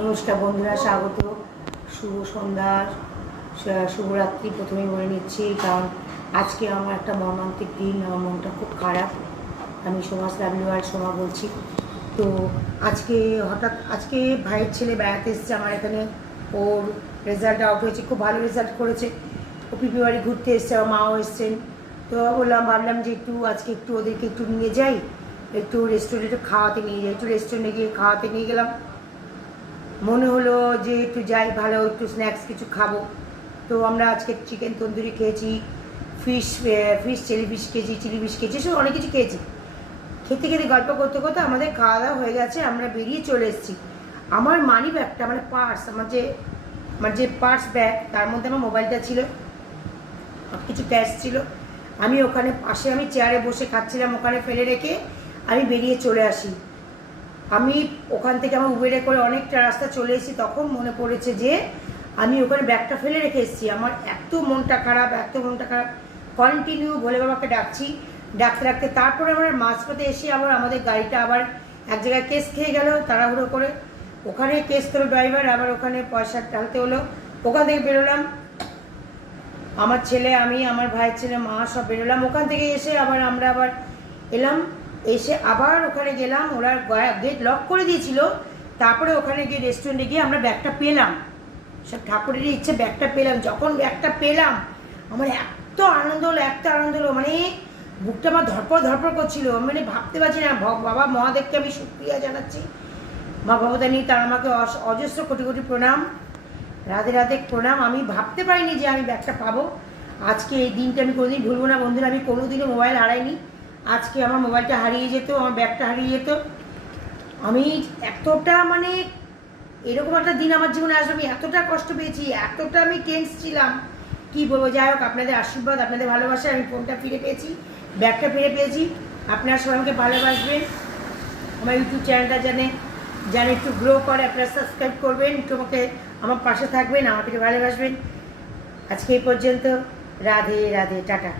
নমস্কার বন্ধুরা, স্বাগত। শুভ সন্ধ্যার শুভরাত্রি প্রথমেই বলে নিচ্ছি, কারণ আজকে আমার একটা মর্মান্তিক দিন। আমার মনটা খুব খারাপ। আমি সমাজ লাভলিওয়ার সোমা বলছি। তো আজকে ভাইয়ের ছেলে বেড়াতে এসছে আমার এখানে। ওর রেজাল্ট আউট হয়েছে, খুব ভালো রেজাল্ট করেছে। ও পিপি বাড়ি ঘুরতে এসছে, আমার মাও এসছেন। তো ভাবলাম যে আজকে ওদেরকে একটু নিয়ে যাই, একটু রেস্টুরেন্টে খাওয়াতে নিয়ে যাই। একটু রেস্টুরেন্টে গিয়ে খাওয়াতে নিয়ে গেলাম। মনে হলো যে একটু যাই, ভালো একটু স্ন্যাক্স কিছু খাবো। তো আমরা আজকে চিকেন তন্দুরি খেয়েছি, ফিশ চিলি ফিশ খেয়েছি, চিলি ফিশ খেয়েছি, সব অনেক কিছু খেয়েছি। খেতে খেতে গল্প করতে করতে আমাদের খাওয়া দাওয়া হয়ে গেছে, আমরা বেরিয়ে চলে এসেছি। আমার মানি ব্যাগটা মানে পার্স, আমার যে পার্স ব্যাগ, তার মধ্যে আমার মোবাইলটা ছিল, কিছু ক্যাশ ছিল। আমি ওখানে পাশে আমি চেয়ারে বসে খাচ্ছিলাম, ওখানে ফেলে রেখে আমি বেরিয়ে চলে আসি। আমি ওখান থেকে আমার উবেরে করে অনেকটা রাস্তা চলে এসেছি, তখন মনে পড়েছে যে আমি ওখানে ব্যাগটা ফেলে রেখে এসেছি। আমার এত মনটা খারাপ। কন্টিনিউ ভোলে বাবাকে ডাকতে ডাকতে তারপরে আমার মাঝপথে এসে আবার আমাদের গাড়িটা আবার এক জায়গায় কেস খেয়ে গেল তাড়াহুড়ো করে। ওখানে কেস তোলো ড্রাইভার, আবার ওখানে পয়সা ঢালতে হলো। ওখান থেকে বেরোলাম, আমার ছেলে, আমি, আমার ভাইয়ের ছেলে, মা সব বেরোলাম। ওখান থেকে এসে আমরা আবার এলাম। এসে আবার ওখানে গেলাম, ওরা গেট লক করে দিয়েছিল। তারপরে ওখানে গিয়ে রেস্টুরেন্টে গিয়ে আমরা ব্যাগটা পেলাম। সব ঠাকুরের ইচ্ছে ব্যাগটা পেলাম। যখন ব্যাগটা পেলাম আমার এত আনন্দ হলো, মানে বুকটা আমার ধরপড় করছিল। মানে ভাবতে পারছি না। বাবা মহাদেবকে আমি শুকরিয়া জানাচ্ছি, মা ভবতারিণী, তার আমাকে অজস্র কোটি কোটি প্রণাম, রাধে রাধে প্রণাম। আমি ভাবতে পারিনি যে আমি ব্যাগটা পাবো। আজকে এই দিনটা আমি কোনোদিন ভুলবো না বন্ধুরা। আমি কোনোদিনও মোবাইল হারাইনি। আজকে আমার মোবাইলটা হারিয়ে যেত, আমার ব্যাগটা হারিয়ে যেত। আমি এতটা মানে এরকম একটা দিন আমার জীবনে আসবে, আমি এতটা কষ্ট পেয়েছি, এতটা আমি টেন্স ছিলাম, কী বলবো। যাই হোক, আপনাদের আশীর্বাদ, আপনাদের ভালোবাসা, আমি ফোনটা ফিরে পেয়েছি, ব্যাগটা ফিরে পেয়েছি। আপনারা সবাই আমাকে ভালোবাসবেন, আমার ইউটিউব চ্যানেলটা জানে একটু গ্রো করে। আপনারা সাবস্ক্রাইব করবেন, একটু আমাকে আমার পাশে থাকবেন, আমাকে ভালোবাসবেন। আজকে এই পর্যন্ত। রাধে রাধে, টাটা।